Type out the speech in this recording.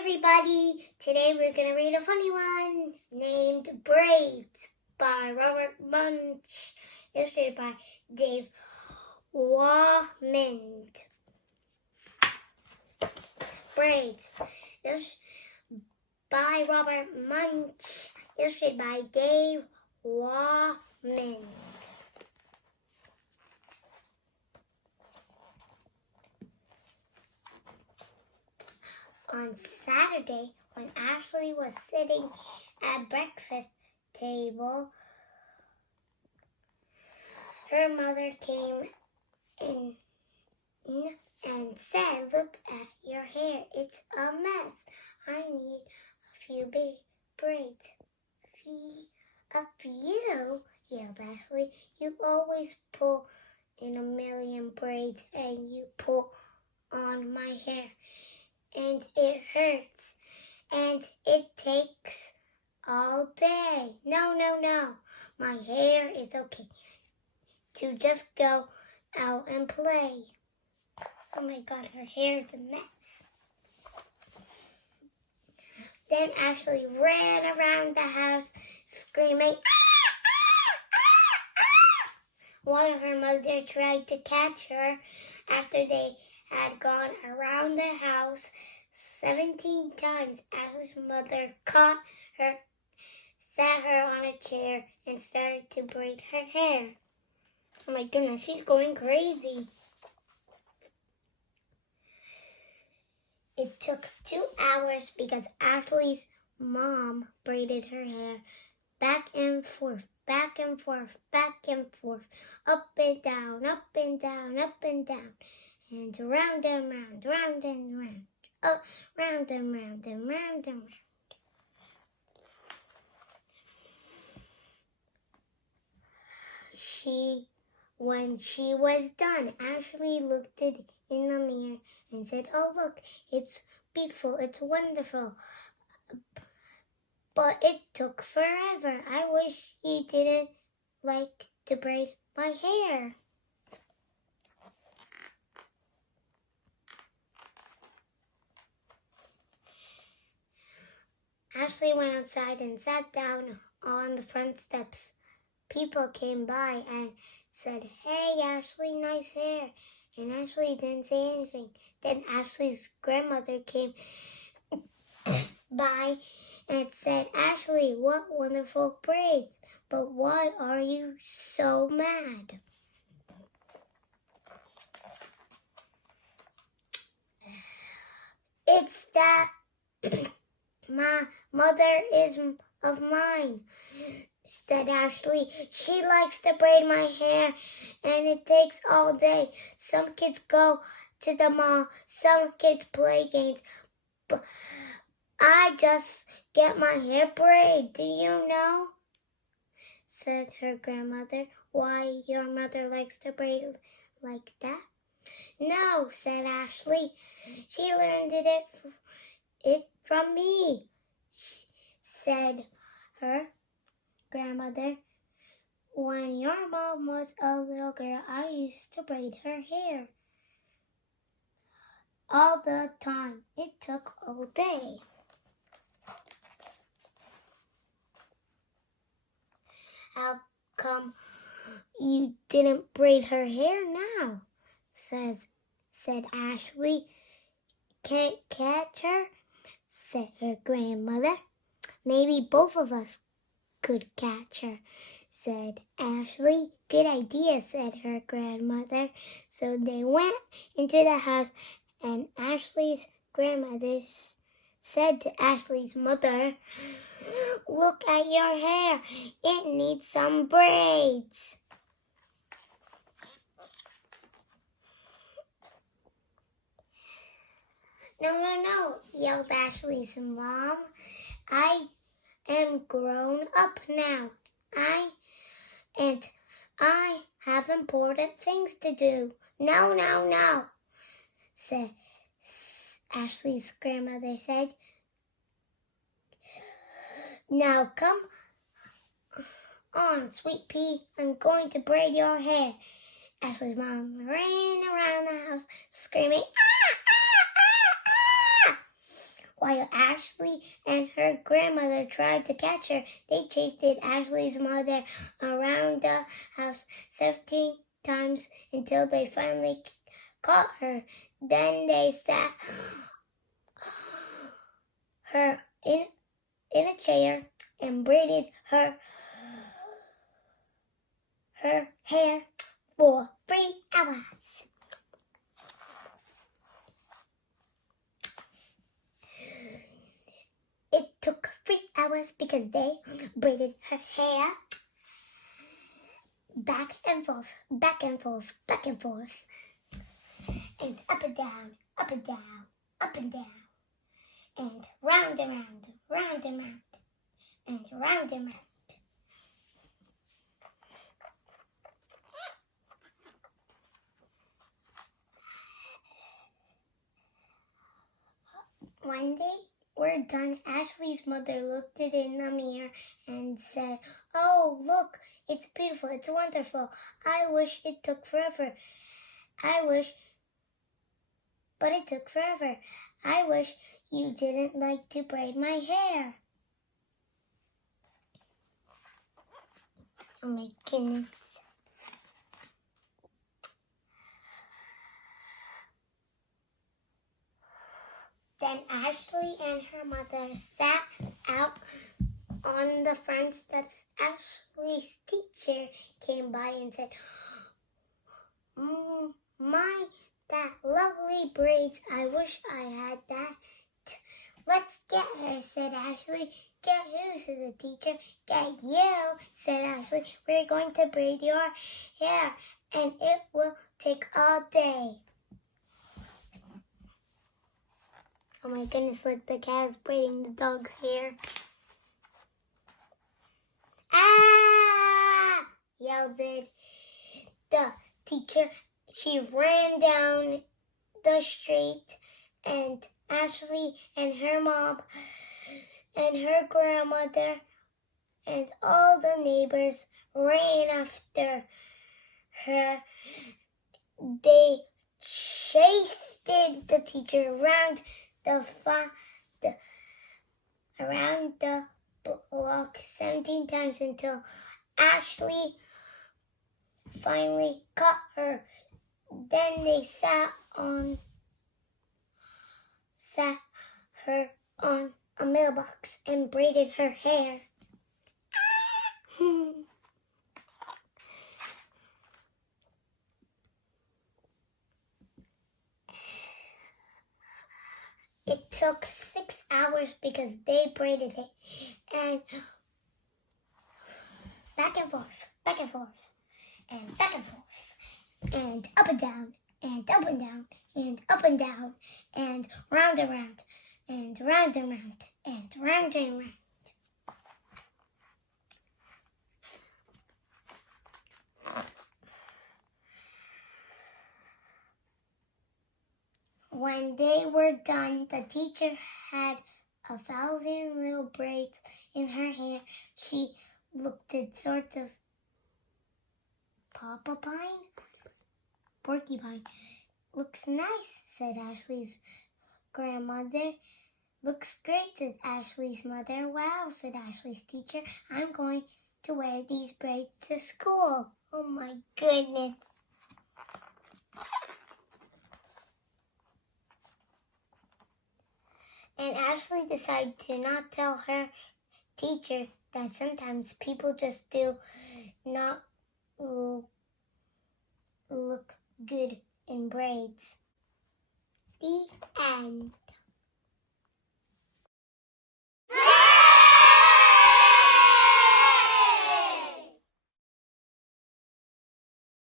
everybody! Today we're going to read a funny one named Braids by Munsch, illustrated by Dave Whamond. Braids by Robert Munsch, illustrated by Dave Whamond. On Saturday, when Ashley was sitting at breakfast table, her mother came in and said, "Look at your hair. It's a mess. I need a few big braids." "A few?" yelled Ashley. "You always pull in a million braids and you pull on my hair. And it hurts, and it takes all day. No. My hair is okay to just go out and play." Oh my God, her hair is a mess. Then Ashley ran around the house screaming, while her mother tried to catch her after they had gone around the house 17 times. Ashley's mother caught her, sat her on a chair, and started to braid her hair. Oh my goodness, she's going crazy. It took 2 hours because Ashley's mom braided her hair back and forth, back and forth, back and forth, up and down, up and down, up and down. And round and round, round and round, up, round and round and round and round. When she was done, Ashley looked in the mirror and said, "Oh, look, it's beautiful, it's wonderful. But it took forever. I wish you didn't like to braid my hair." Ashley went outside and sat down on the front steps. People came by and said, "Hey, Ashley, nice hair." And Ashley didn't say anything. Then Ashley's grandmother came by and said, "Ashley, what wonderful braids. But why are you so mad?" "It's that my mother is of mine," said Ashley. "She likes to braid my hair, and it takes all day. Some kids go to the mall, some kids play games, but I just get my hair braided. Do you know?" said her grandmother, "why your mother likes to braid like that?" "No," said Ashley. "She learned it from me," said her grandmother. "When your mom was a little girl, I used to braid her hair all the time. It took all day." "How come you didn't braid her hair now?" said Ashley. "Can't catch her?" said her grandmother. "Maybe both of us could catch her," said Ashley. "Good idea," said her grandmother. So they went into the house, and Ashley's grandmother said to Ashley's mother, "Look at your hair. It needs some braids." No, yelled Ashley's mom. "I am grown up now. I have important things to do." No, said Ashley's grandmother said. "Now come on, sweet pea. I'm going to braid your hair." Ashley's mom ran around the house screaming, "Ah, ah, ah, ah!" While Ashley and her grandmother tried to catch her, they chased Ashley's mother around the house 17 times until they finally caught her. Then they sat her in a chair and braided her hair for 3 hours. It took 3 hours because they braided her hair back and forth, back and forth, back and forth, and up and down, up and down, up and down, and round and round, round and round, and round and round. One day, we're done. Ashley's mother looked at it in the mirror and said, "Oh, look, it's beautiful, it's wonderful. I wish it took forever. But it took forever. I wish you didn't like to braid my hair." Oh my goodness. Then Ashley and her mother sat out on the front steps. Ashley's teacher came by and said, "My, that lovely braids. I wish I had that." "Let's get her," said Ashley. "Get who?" said the teacher. "Get you," said Ashley. "We're going to braid your hair, and it will take all day." Oh my goodness, look, the cat is braiding the dog's hair. "Ah!" yelled the teacher. She ran down the street, and Ashley and her mom and her grandmother and all the neighbors ran after her. They chased the teacher around the block 17 times until Ashley finally caught her. Then they sat her on a mailbox and braided her hair. It took 6 hours because they braided it, and back and forth, back and forth, and back and forth, and up and down, and up and down, and up and down, and round and round, and round and round, and round and round. When they were done, the teacher had 1,000 little braids in her hair. She looked at sorts of porcupine. "Looks nice," said Ashley's grandmother. "Looks great," said Ashley's mother. "Wow," said Ashley's teacher. "I'm going to wear these braids to school." Oh my goodness. And Ashley decided to not tell her teacher that sometimes people just do not look good in braids. The end.